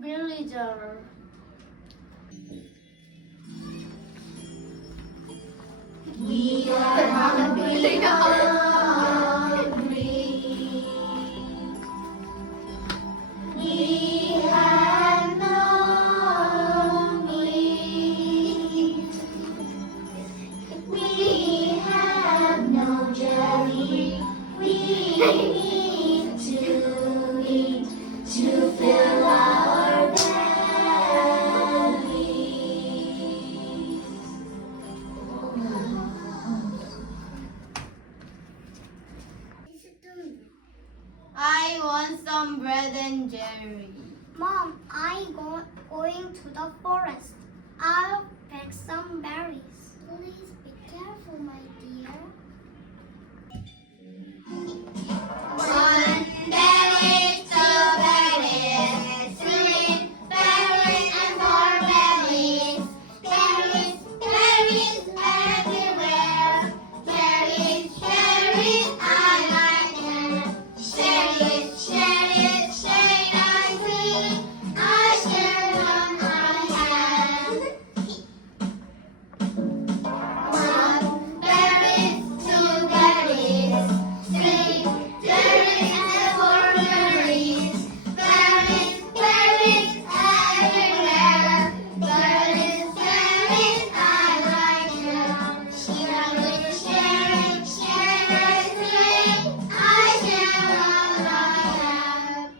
villager. We are hungry, hungry. We have no meat. We have no jelly. We need to eat to fill our bellies. I want some bread and jelly. Mom, I'm going to the forest. I'll pick some berries. Please be careful, my dear. One berry, two berries, three berries, and four berries. Berries, berries everywhere. Berries, berries, I like them. Share it, nicely. I share what I have. One berry, two berries, three berries, and four berries. Berries, berries everywhere. Berries, berries, I like them. Share it, nicely. I share what I have.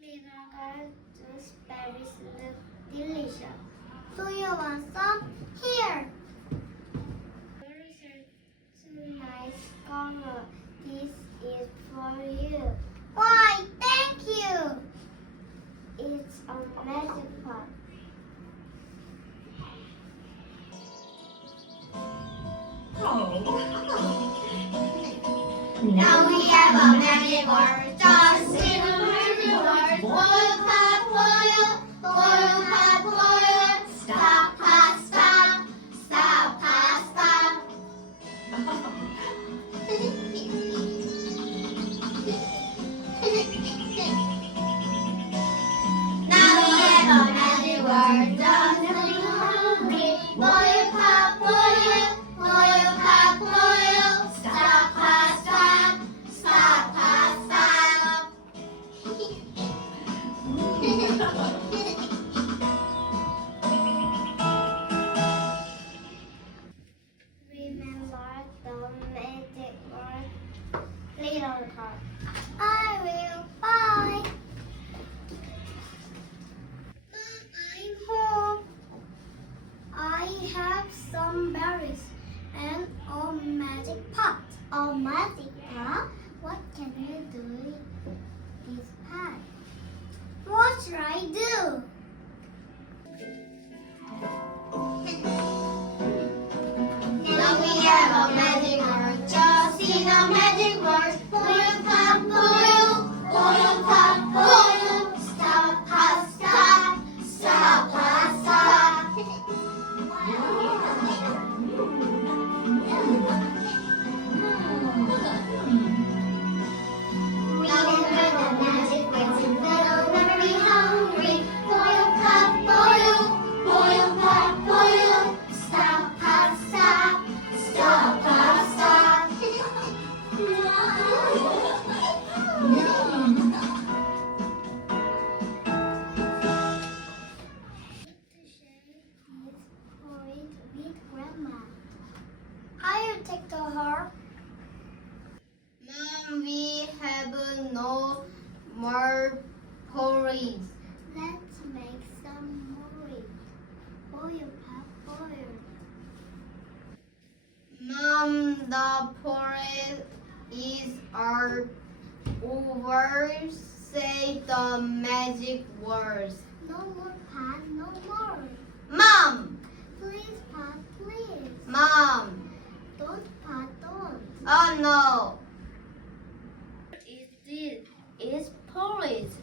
Vinegar juice berries look delicious. Do you want some? Here. Nice color. This is for you. Why? Thank you. It's a magic pot. Now we have a magic word. Just say the magic word. Boil, hot, boil. Boil, hot, boil. Stop, hot, stop. Stop, hot, stop. Now we have a magic word. Just say hungry. Boil, hot, boil. Boil, hot, boil. Stop, hot, stop. Stop, hot, stop. Remember the magic word, little heart. I will. Bye. Mom, I'm home. I have some berries and a magic pot. A magic pot? What can you do with this pot? What should I do? Now we have a magic word. Just see the magic word. Boil, pot, boil. Boil, pot, boil. Stop, hot, stop. Stop, hot, stop. Remember the magic words in little, never be hungry. Boil, pot, boil. Boil, pot, boil. Stop, hot, stop. Stop, hot, stop. To share this porridge with Grandma. I'll take the herb. Mom, we have no more porridge. Let's make some porridge. Boil, pot, boil. Mom, the porridge is all over. Say the magic words. No more pot, no more. Mom! Please, pot, please. Mom! Don't, pot, don't. Oh no! What is this? It's porridge.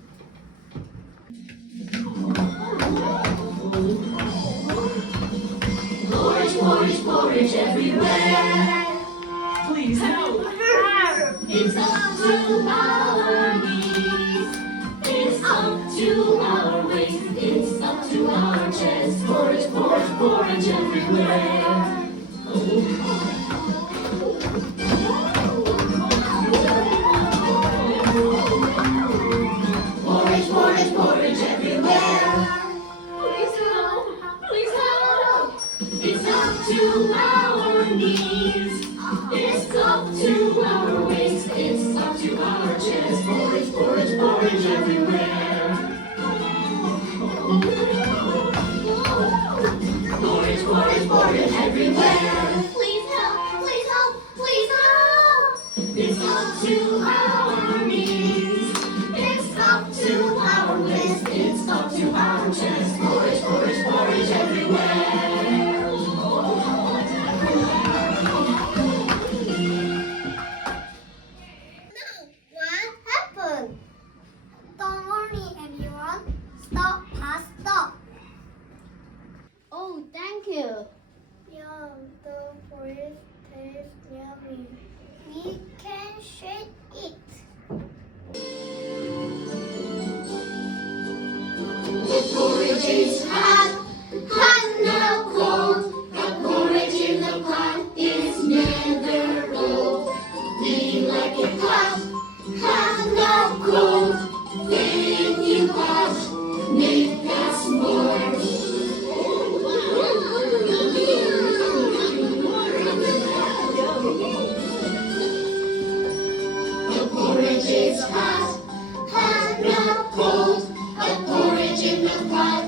Porridge, porridge, porridge everywhere. It's up to our knees. It's up to our waist. It's up to our chest. Porridge, porridge, porridge everywhere. Porridge, porridge, porridge everywhere. Please help! Please help! It's up to our knees. It's up to our waist. It's up to our chest. Porridge, porridge, porridge everywhere. Porridge, porridge, porridge everywhere. Please help! Please help! Please help! It's up to our knees. It's up to our waist. It's up to our chest. Porridge, porridge, porridge everywhere. What happened? Don't worry, everyone. Stop, pass, stop. Oh, thank you. Yeah, the forest tastes yummy. We can shake it. The porridge is hot, hot now cold. The porridge in the pot is never old. We like it hot, hot now cold. When you hot, make us more. The porridge is hot, hot now cold. The porridge in the pot